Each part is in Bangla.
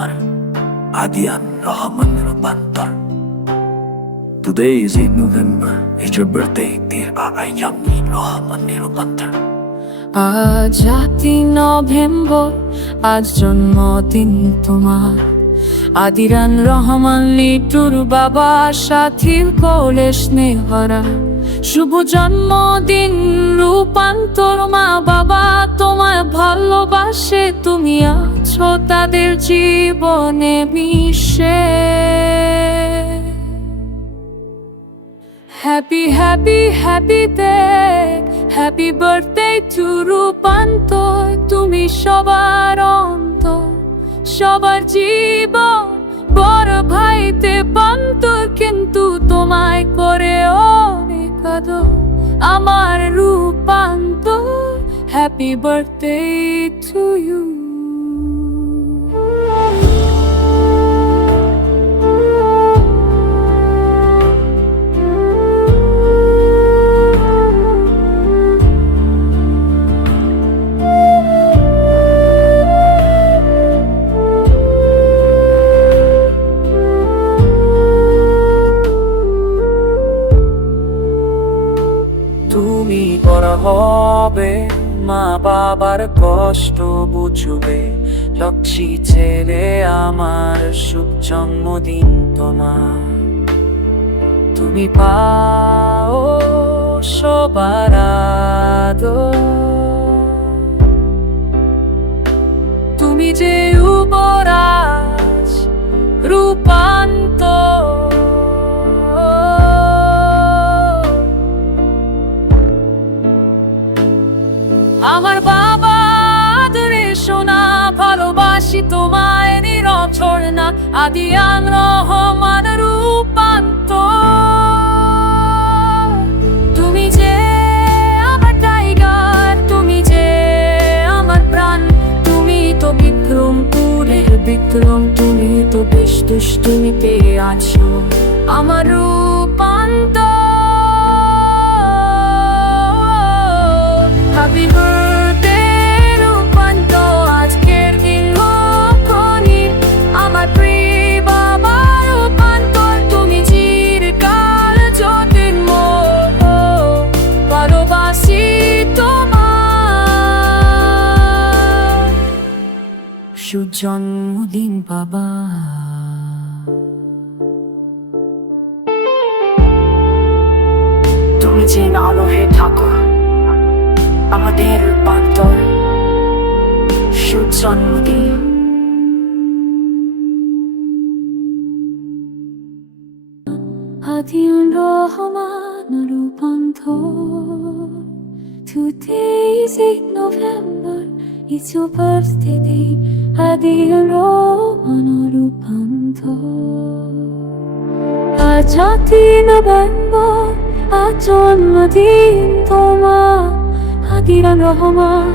আমার Adian Rahman Rubantar. Today is in November. It's your birthday, dear Ayam Rahman Rubantar. আজ 8 নভেম্বর, আজ জন্মদিন তোমার। আদিরান রহমান লিটুর বাবা, সাথীর কোলে স্নেহরা। শুভ জন্মদিন রূপান্তর, মা বাবা তোমায় ভালোবাসে, তুমি আছো তাদের জীবনে মিশে। Happy, happy, happy day, happy birthday to রূপান্তর। তুমি সবার অন্তর, সবার জীবন, বড় ভাইতে পান্তর, কিন্তু তোমায় করে অনেক আদর আমার রূপান্তর। Happy birthday to you. তুমি বড় হবে, মা বাবার কষ্ট বুঝবে, লক্ষ্মী ছেলে আমার, শুভ জন্মদিন তোমার। তুমি পাও সবার আদর, তুমি যে যুবরাজ রূপান্তর। আমার বাবা আদরে সোনা, ভালোবাসি তোমায় নীরব ঝরনা। আদিয়ান রহমান রূপান্তর। তুমি যে আমার টাইগার, তুমি যে আমার প্রাণ, তুমি তো বিক্রমপুরের বিক্রম, তুমি তো বেশ দুষ্টুমিতে আছো আমার রূপান্তর। Happy birthday রূপান্তর, আজকের দিন লক্ষণীর, আমার প্রিয় বাবা রূপান্তর। তুমি চিরকাল জ্যোতির্ময়, ভালোবাসি তোমার। শুভ জন্মদিন বাবা। তুমি যে আলো হয়ে থাকো আমাদের রূপান্তর, শুভ জন্মদিন। আদিয়ান রহমান রূপান্তর। Today is 8 November, it's your birthday day, Adiyan Rahman রূপান্তর। আজ 8 নভেম্বর, আজ জন্মদিন তোমার। আদিরান রহমান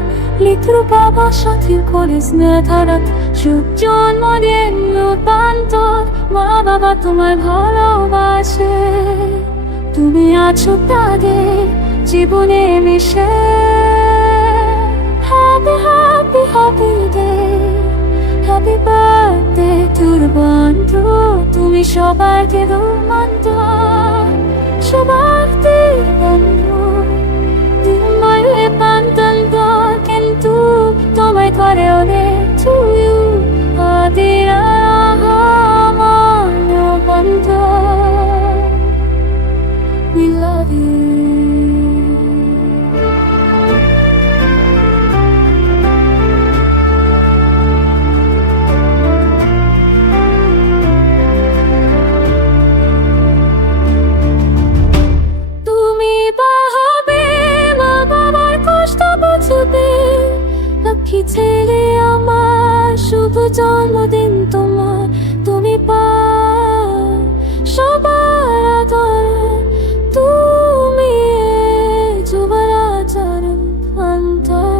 লিটুর বাবা, সাথীর কোলে স্নেহধারা। শুভ জন্মদিন রূপান্তর, মা বাবা তোমায় ভালোবাসে, তুমি আছো তাদের জীবনে মিশে। Happy, happy, happy day, happy birthday to রূপান্তর। তুমি সবার রূপান্তর, সবার রূপান্তর। তোমায় রূপান্তর, কিন্তু তোমায় করে অনেক to you। আদিরান রহমান রূপান্তর, we love you. লক্ষ্মী ছেলে আমার, শুভ জন্মদিন তোমার। তুমি পাও সবার আদর, তুমি যুবরাজ রূপান্তর।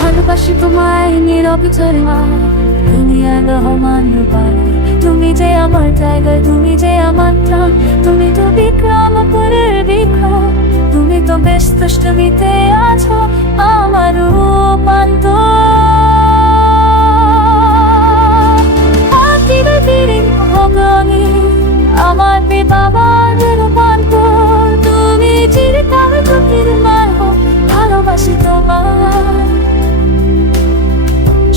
ভালোবাসি তোমায় নীরব ঝরনা, আদিয়ান রহমান রূপান্তর। তুমি যে আমার টাইগার, তুমি যে আমার প্রাণ, তুমি তো বিক্রমপুরের বিক্রম, তুমি তো বেশ দুষ্টুমিতে আছো আমার রূপ। আমার বাবার রূপান্তর, তুমি চিরকাল চোখের মায় হও, ভালোবাসি তোমার,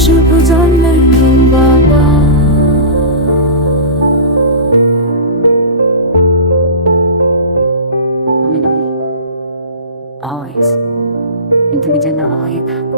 শুভ জন্মদিন বাবা। Always. Intelligent always.